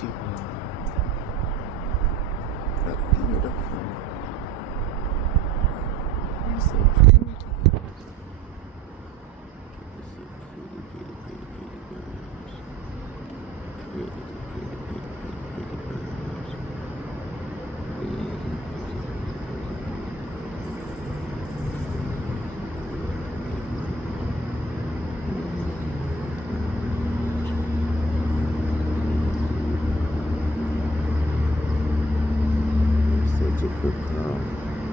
beautiful. Look beautiful. You're so pretty. Such a good girl.